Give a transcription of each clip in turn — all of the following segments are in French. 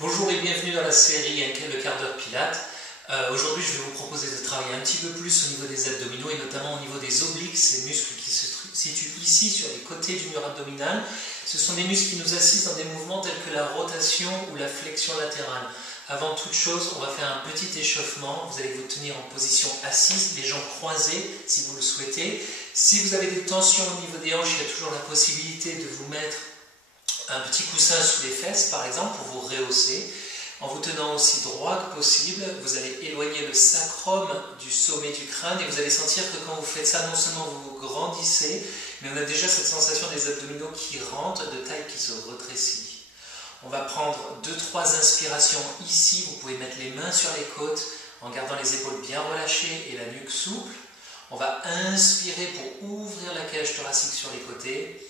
Bonjour et bienvenue dans la série Le quart d'heure Pilates. Aujourd'hui, je vais vous proposer de travailler un petit peu plus au niveau des abdominaux et notamment au niveau des obliques, ces muscles qui se situent ici sur les côtés du mur abdominal. Ce sont des muscles qui nous assistent dans des mouvements tels que la rotation ou la flexion latérale. Avant toute chose, on va faire un petit échauffement. Vous allez vous tenir en position assise, les jambes croisées si vous le souhaitez. Si vous avez des tensions au niveau des hanches, il y a toujours la possibilité de vous mettre un petit coussin sous les fesses, par exemple, pour vous rehausser. En vous tenant aussi droit que possible, vous allez éloigner le sacrum du sommet du crâne et vous allez sentir que quand vous faites ça, non seulement vous vous grandissez, mais on a déjà cette sensation des abdominaux qui rentrent, de taille qui se rétrécit. On va prendre 2-3 inspirations ici. Vous pouvez mettre les mains sur les côtes en gardant les épaules bien relâchées et la nuque souple. On va inspirer pour ouvrir la cage thoracique sur les côtés.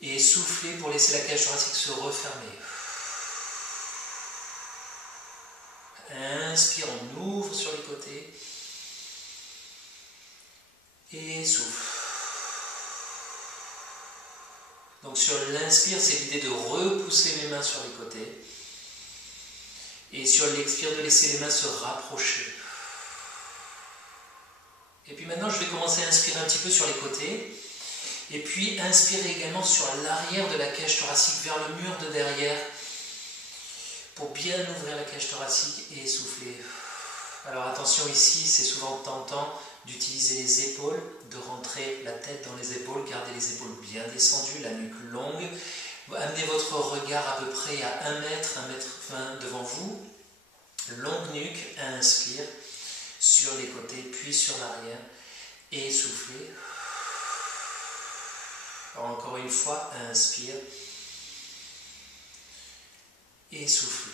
Et souffler pour laisser la cage thoracique se refermer. Inspire, on ouvre sur les côtés. Et souffle. Donc sur l'inspire, c'est l'idée de repousser les mains sur les côtés. Et sur l'expire, de laisser les mains se rapprocher. Et puis maintenant, je vais commencer à inspirer un petit peu sur les côtés. Et puis, inspirez également sur l'arrière de la cage thoracique, vers le mur de derrière, pour bien ouvrir la cage thoracique et souffler. Alors attention ici, c'est souvent tentant d'utiliser les épaules, de rentrer la tête dans les épaules, gardez les épaules bien descendues, la nuque longue. Amenez votre regard à peu près à 1 mètre, 1 mètre 20 devant vous. Longue nuque, inspire sur les côtés, puis sur l'arrière, et soufflez. Encore une fois, inspire et soufflez.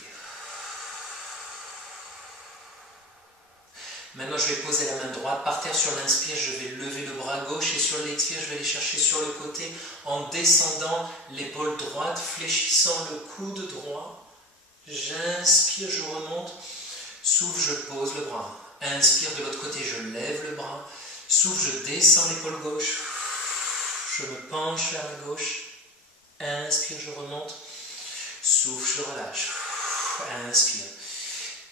Maintenant, je vais poser la main droite par terre. Sur l'inspire, je vais lever le bras gauche et sur l'expire, je vais aller chercher sur le côté en descendant l'épaule droite, fléchissant le coude droit. J'inspire, je remonte. Souffle, je pose le bras. Inspire de l'autre côté, je lève le bras. Souffle, je descends l'épaule gauche. Je me penche vers la gauche. Inspire, je remonte. Souffle, je relâche. Inspire.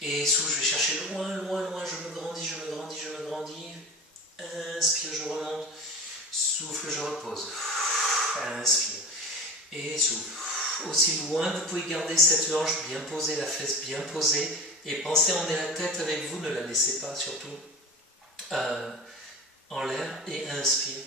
Et souffle, je vais chercher loin, loin, loin. Je me grandis, je me grandis, je me grandis. Inspire, je remonte. Souffle, je repose. Inspire. Et souffle. Aussi loin que vous pouvez garder cette hanche bien posée, la fesse bien posée. Et pensez à emmener la tête avec vous. Ne la laissez pas surtout en l'air. Et inspire.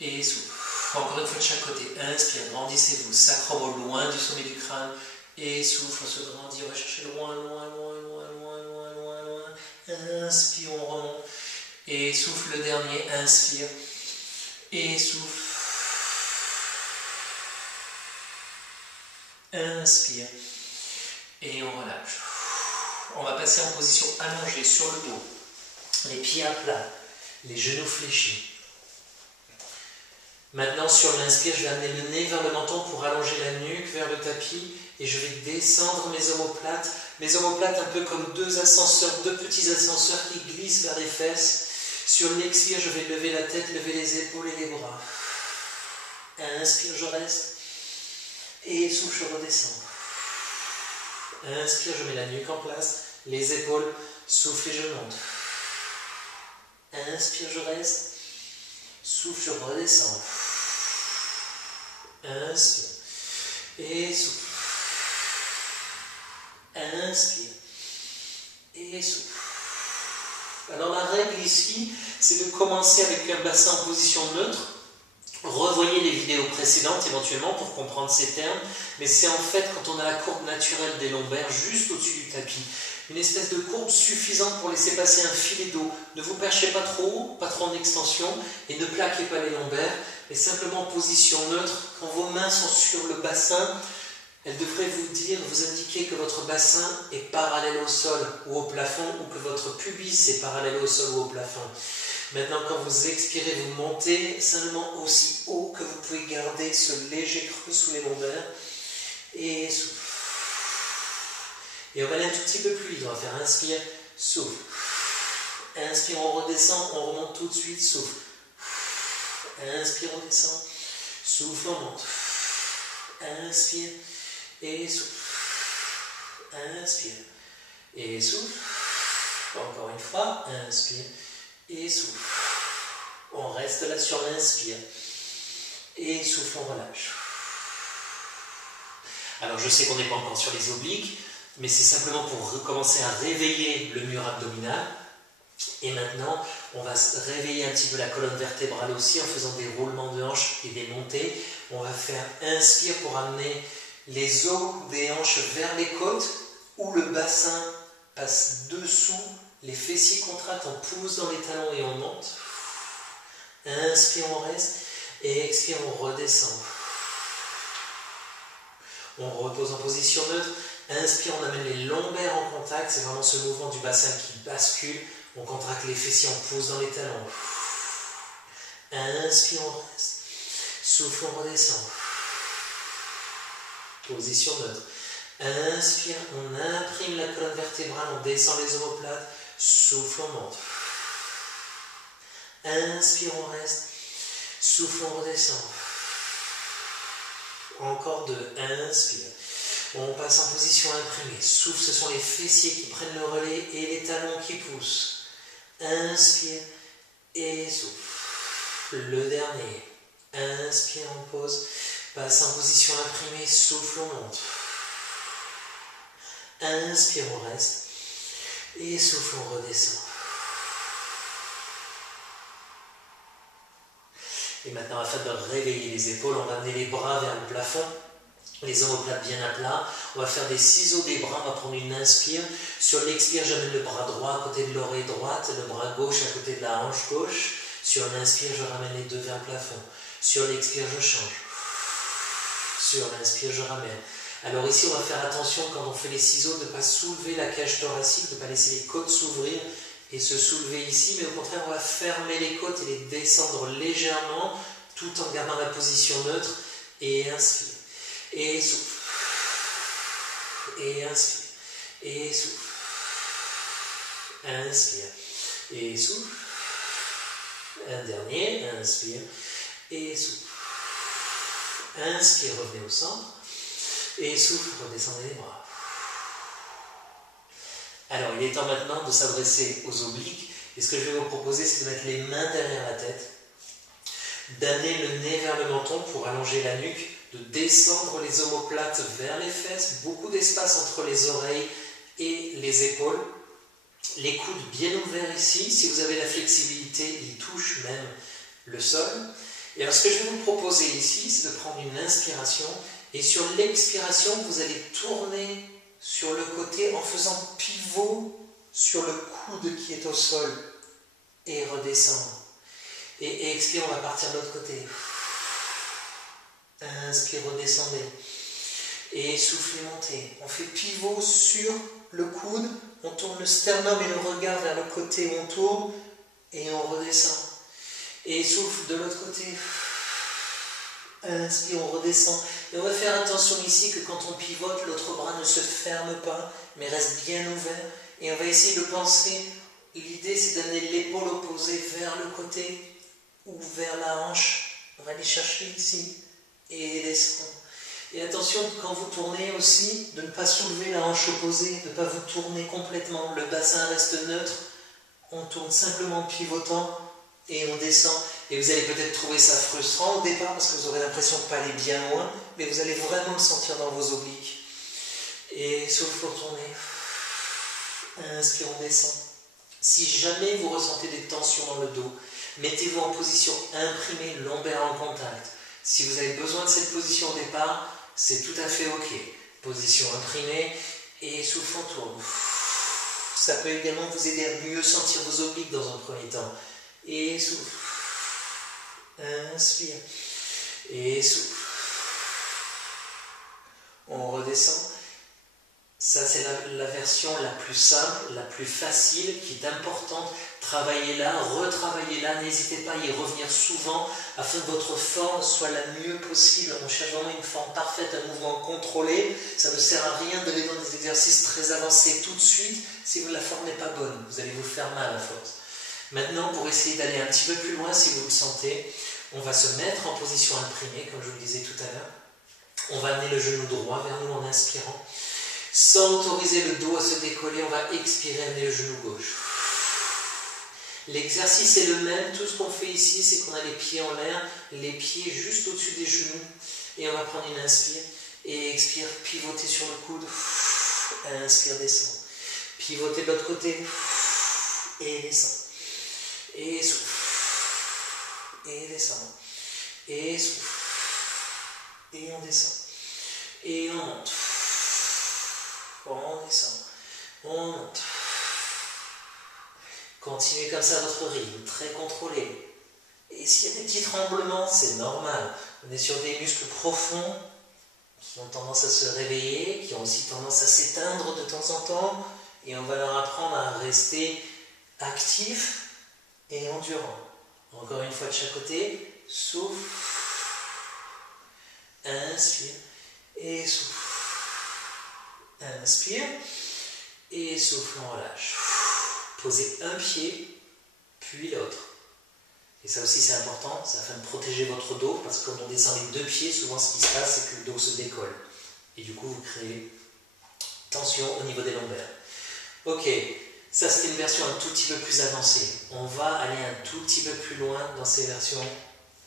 Et souffle. Encore une fois de chaque côté. Inspire, grandissez-vous. Sacrum au loin du sommet du crâne. Et souffle, on se grandit. On va chercher loin, loin, loin, loin, loin, loin, loin, loin. Inspire, on remonte. Et souffle le dernier. Inspire. Et souffle. Inspire. Et on relâche. On va passer en position allongée sur le dos. Les pieds à plat. Les genoux fléchis. Maintenant, sur l'inspire, je vais amener le nez vers le menton pour allonger la nuque vers le tapis et je vais descendre mes omoplates. Mes omoplates un peu comme deux petits ascenseurs qui glissent vers les fesses. Sur l'expire, je vais lever la tête, lever les épaules et les bras. Inspire, je reste. Et souffle, je redescends. Inspire, je mets la nuque en place, les épaules, souffle et je monte. Inspire, je reste. Souffle, je redescends. Inspire. Et souffle. Inspire. Et souffle. Alors la règle ici, c'est de commencer avec un bassin en position neutre. Revoyez les vidéos précédentes éventuellement pour comprendre ces termes. Mais c'est en fait quand on a la courbe naturelle des lombaires juste au-dessus du tapis. Une espèce de courbe suffisante pour laisser passer un filet d'eau. Ne vous perchez pas trop haut, pas trop en extension, et ne plaquez pas les lombaires, mais simplement en position neutre. Quand vos mains sont sur le bassin, elles devraient vous indiquer que votre bassin est parallèle au sol ou au plafond, ou que votre pubis est parallèle au sol ou au plafond. Maintenant, quand vous expirez, vous montez simplement aussi haut que vous pouvez garder ce léger creux sous les lombaires, et souffle. Et on va aller un tout petit peu plus vite. On va faire inspire, souffle. Inspire, on redescend, on remonte tout de suite, souffle. Inspire, on descend. Souffle, on monte. Inspire et souffle. inspire, et souffle, encore une fois, inspire, et souffle. On reste là sur l'inspire, et souffle, on relâche. Alors je sais qu'on n'est pas encore sur les obliques, mais c'est simplement pour recommencer à réveiller le mur abdominal. Et maintenant, on va réveiller un petit peu la colonne vertébrale aussi en faisant des roulements de hanches et des montées. On va faire inspire pour amener les os des hanches vers les côtes, où le bassin passe dessous, les fessiers contractent, on pousse dans les talons et on monte. Inspire, on reste, et expire, on redescend. On repose en position neutre. Inspire, on amène les lombaires en contact, c'est vraiment ce mouvement du bassin qui bascule. On contracte les fessiers, on pousse dans les talons. Inspire, on reste. Souffle, on redescend. Position neutre. Inspire, on imprime la colonne vertébrale, on descend les omoplates. Souffle, on monte. Inspire, on reste. Souffle, on redescend. Encore deux. Inspire. On passe en position imprimée. Souffle, ce sont les fessiers qui prennent le relais et les talons qui poussent. Inspire et souffle. Le dernier. Inspire, on pose. Passe en position imprimée. Souffle, on monte. Inspire, on reste. Et souffle, on redescend. Et maintenant, afin de réveiller les épaules, on va amener les bras vers le plafond. Les omoplates bien à plat. On va faire des ciseaux des bras. On va prendre une inspire. Sur l'expire, j'amène le bras droit à côté de l'oreille droite, le bras gauche à côté de la hanche gauche. Sur l'inspire, je ramène les deux vers le plafond. Sur l'expire, je change. Sur l'inspire, je ramène. Alors ici, on va faire attention quand on fait les ciseaux de ne pas soulever la cage thoracique, de ne pas laisser les côtes s'ouvrir et se soulever ici, mais au contraire, on va fermer les côtes et les descendre légèrement tout en gardant la position neutre. Et inspire. Et souffle. Et inspire. Et souffle. Inspire. Et souffle. Un dernier. Inspire. Et souffle. Inspire, revenez au centre. Et souffle, redescendez les bras. Alors, il est temps maintenant de s'adresser aux obliques. Et ce que je vais vous proposer, c'est de mettre les mains derrière la tête, d'amener le nez vers le menton pour allonger la nuque, de descendre les omoplates vers les fesses, beaucoup d'espace entre les oreilles et les épaules. Les coudes bien ouverts ici. Si vous avez la flexibilité, ils touchent même le sol. Et alors, ce que je vais vous proposer ici, c'est de prendre une inspiration. Et sur l'expiration, vous allez tourner sur le côté en faisant pivot sur le coude qui est au sol et redescendre. Et expire, on va partir de l'autre côté. Inspire, redescendez. Et soufflez, montez. On fait pivot sur le coude, on tourne le sternum et le regard vers le côté où on tourne et on redescend. Et souffle de l'autre côté. Inspire, on redescend. Et on va faire attention ici que quand on pivote, l'autre bras ne se ferme pas, mais reste bien ouvert. Et on va essayer de penser, l'idée c'est d'amener l'épaule opposée vers le côté ou vers la hanche. On va aller chercher ici et descendre. Et attention, quand vous tournez aussi, de ne pas soulever la hanche opposée, de ne pas vous tourner complètement. Le bassin reste neutre. On tourne simplement en pivotant et on descend. Et vous allez peut-être trouver ça frustrant au départ parce que vous aurez l'impression de ne pas aller bien loin, mais vous allez vraiment le sentir dans vos obliques. Et souffle pour tourner. Inspire, on descend. Si jamais vous ressentez des tensions dans le dos, mettez-vous en position imprimée, lombaire en contact. Si vous avez besoin de cette position au départ, c'est tout à fait ok. Position imprimée et souffle, on tourne. Ça peut également vous aider à mieux sentir vos obliques dans un premier temps. Et souffle. Inspire. Et souffle. On redescend. Ça, c'est la version la plus simple, la plus facile, qui est importante. Travaillez-la, retravaillez-la, n'hésitez pas à y revenir souvent afin que votre forme soit la mieux possible. On cherche vraiment une forme parfaite, un mouvement contrôlé. Ça ne sert à rien d'aller dans des exercices très avancés tout de suite si la forme n'est pas bonne. Vous allez vous faire mal à force. Maintenant, pour essayer d'aller un petit peu plus loin, si vous le sentez, on va se mettre en position imprimée, comme je vous le disais tout à l'heure. On va amener le genou droit vers nous en inspirant. Sans autoriser le dos à se décoller, on va expirer, amener le genou gauche. L'exercice est le même, tout ce qu'on fait ici, c'est qu'on a les pieds en l'air, les pieds juste au-dessus des genoux. Et on va prendre une inspire et expire, pivoter sur le coude. Inspire, descend. Pivoter de l'autre côté et descend. Et souffle. Et descend. Et souffle. Et on descend. Et on monte. On descend. On monte. Continuez comme ça votre rythme, très contrôlé. Et s'il y a des petits tremblements, c'est normal. On est sur des muscles profonds qui ont tendance à se réveiller, qui ont aussi tendance à s'éteindre de temps en temps. Et on va leur apprendre à rester actifs et endurants. Encore une fois de chaque côté. Souffle. Inspire. Et souffle. Inspire. Et souffle, on relâche. Posez un pied, puis l'autre. Et ça aussi c'est important, c'est afin de protéger votre dos, parce que quand on descend les deux pieds, souvent ce qui se passe, c'est que le dos se décolle. Et du coup, vous créez tension au niveau des lombaires. Ok, ça c'était une version un tout petit peu plus avancée. On va aller un tout petit peu plus loin dans ces versions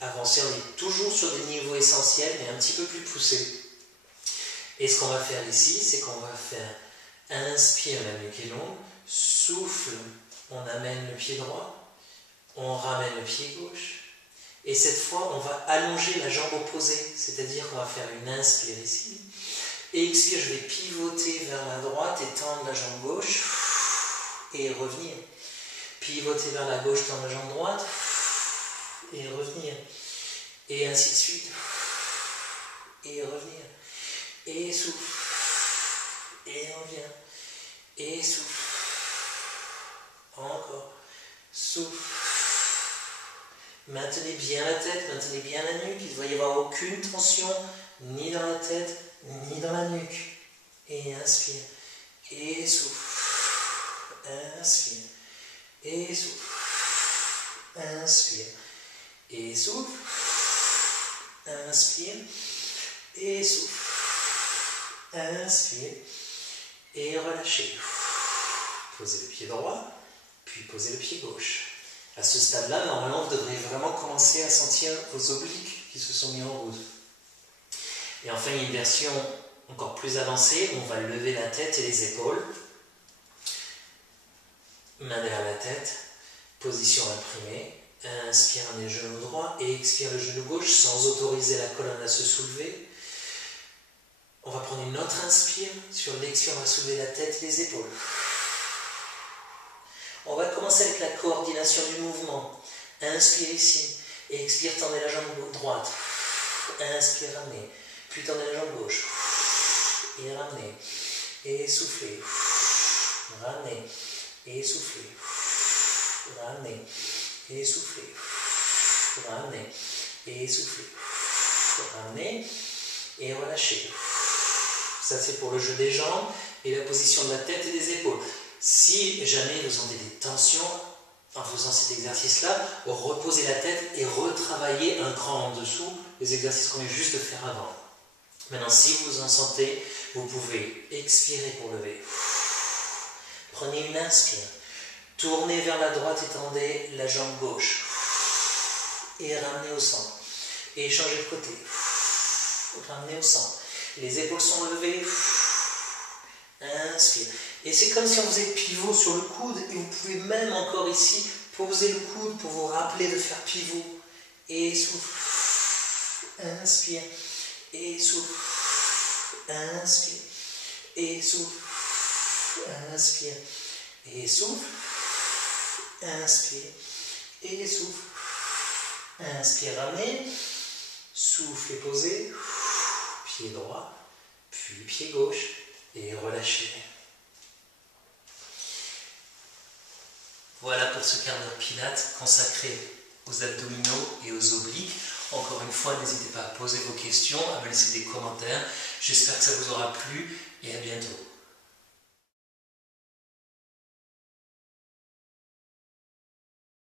avancées. On est toujours sur des niveaux essentiels, mais un petit peu plus poussés. Et ce qu'on va faire ici, c'est qu'on va faire inspire, la nuque est longue, souffle, on amène le pied droit, on ramène le pied gauche, et cette fois on va allonger la jambe opposée, c'est-à-dire qu'on va faire une inspire ici, et expire, je vais pivoter vers la droite, étendre la jambe gauche, et revenir, pivoter vers la gauche, tendre la jambe droite, et revenir, et ainsi de suite, et revenir, et souffle, et on vient, et souffle, encore, souffle, maintenez bien la tête, maintenez bien la nuque, il ne doit y avoir aucune tension, ni dans la tête, ni dans la nuque, et inspire, et souffle, inspire, et souffle, inspire, et souffle, inspire, et souffle, inspire, et relâchez. Posez le pied droit, puis posez le pied gauche. À ce stade-là, normalement, vous devrez vraiment commencer à sentir vos obliques qui se sont mis en route. Et enfin, il y a une version encore plus avancée où on va lever la tête et les épaules. Main derrière la tête, position imprimée. Inspire, amenez le genou droit et expire le genou gauche sans autoriser la colonne à se soulever. On va prendre une autre inspire. Sur l'expire, on va soulever la tête et les épaules. On va commencer avec la coordination du mouvement. Inspire ici. Et expire, tendez la jambe droite. Inspire, ramenez. Puis tendez la jambe gauche. Et ramenez. Et soufflez. Ramenez. Et soufflez. Ramenez. Et soufflez. Ramenez. Et soufflez. Ramenez. Et relâchez. Ça c'est pour le jeu des jambes et la position de la tête et des épaules. Si jamais vous sentez des tensions en faisant cet exercice-là, reposez la tête et retravaillez un cran en dessous les exercices qu'on vient juste de faire avant. Maintenant, si vous en sentez, vous pouvez expirer pour lever. Prenez une inspire. Tournez vers la droite, étendez la jambe gauche. Et ramenez au centre. Et changez de côté. Ramenez au centre. Les épaules sont levées. Inspire. Et c'est comme si on faisait pivot sur le coude. Et vous pouvez même encore ici poser le coude pour vous rappeler de faire pivot. Et souffle. Inspire. Et souffle. Inspire. Et souffle. Inspire. Et souffle. Inspire. Et souffle. Inspire, ramenez. Souffle et posez. Pied droit, puis pied gauche, et relâchez. Voilà pour ce quart d'heure Pilates consacré aux abdominaux et aux obliques. Encore une fois, n'hésitez pas à poser vos questions, à me laisser des commentaires. J'espère que ça vous aura plu et à bientôt.